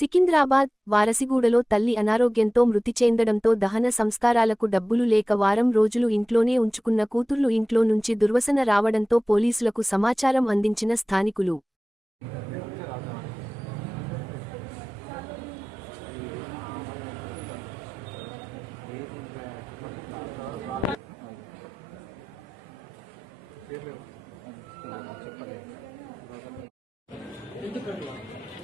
సికింద్రాబాద్ వారసిగూడలో తల్లి అనారోగ్యంతో మృతి చెందడంతో దహన సంస్కారాలకు డబ్బులు లేక వారం రోజులు ఇంట్లోనే ఉంచుకున్న కూతుర్లు ఇంట్లో నుంచి దుర్వసన రావడంతో పోలీసులకు సమాచారం అందించిన స్థానికులు.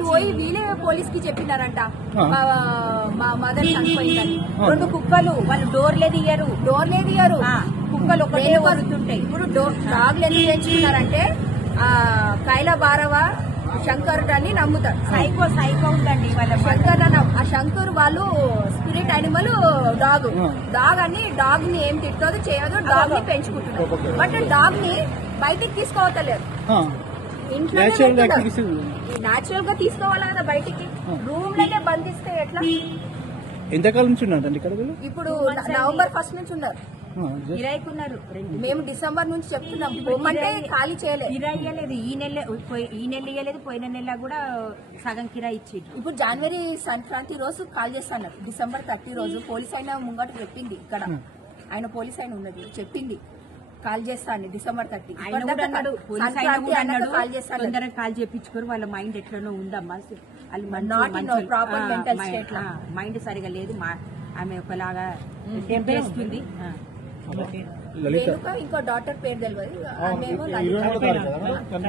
వేసింది పోయి వీలే పోలీస్కి చెప్పినారంట మా- మా మదర్ చనిపోయిందని. రెండు కుక్కలు వాళ్ళు డోర్లే దిగారు డోర్లే దిగారు కుక్కలు ఒకటే వరుతుంటాయి ఇప్పుడు డోర్ డాగ్లు ఎందుకు పెంచుకున్నారంటే ఆ కైల బారవ శంకర్ అని నమ్ముతారు. సైకో సైకో ఉందండి వాళ్ళ శంకర్ అన్న ఆ శంకర్ వాళ్ళు స్పిరిట్ యానిమల్ డాగ్. డాగ్ అని డాగ్ని ఏం తిట్టదు చేయదు డాగ్ని పెంచుకుంటున్నారు. బట్ డాగ్ని బయటికి నాచురల్గా తీసుకోవాలి కదా బయటికి? రూమ్లోనే బంధిస్తే ఎట్లా? ఎంతకాలం నుంచి ఉన్నారండి ఇక్కడ వీళ్ళు? ఇప్పుడు నవంబర్ ఫస్ట్ నుంచి ఉన్నారు. రెండు మేము డిసెంబర్ నుంచి చెప్తున్నాం. పొమ్మంటే ఖాళీ చేయలేదు కిరాయి ఇవ్వలేదు ఈ నెల పోయి- ఈ నెల ఇవ్వలేదు పోయిన నెల కూడా సగం కిరాయి ఇచ్చిండ్రు. ఇప్పుడు జనవరి సంక్రాంతి రోజు కాల్ చేస్తాను డిసెంబర్ థర్టీ రోజు. పోలీస్ అయిన ముంగట చెప్పింది ఇక్కడ. ఆయన పోలీస్ అయిన ఉన్నది. చెప్పింది. కాల్ చేస్తాను డిసెంబర్ థర్టీ. కాల్ చేస్తాను తొందరగా కాల్ చేపించుకోరు వాళ్ళ మైండ్ ఎట్లనో ఉందమ్మా. వాళ్ళు. ఆ, మైండ్ సరిగా లేదు మా ఆమె ఒకలాగా చేస్తుంది వెనుక ఇంకో డాటర్ పేరు తెలియదు లలిత.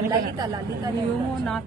లలిత లలిత ఏమో నాకు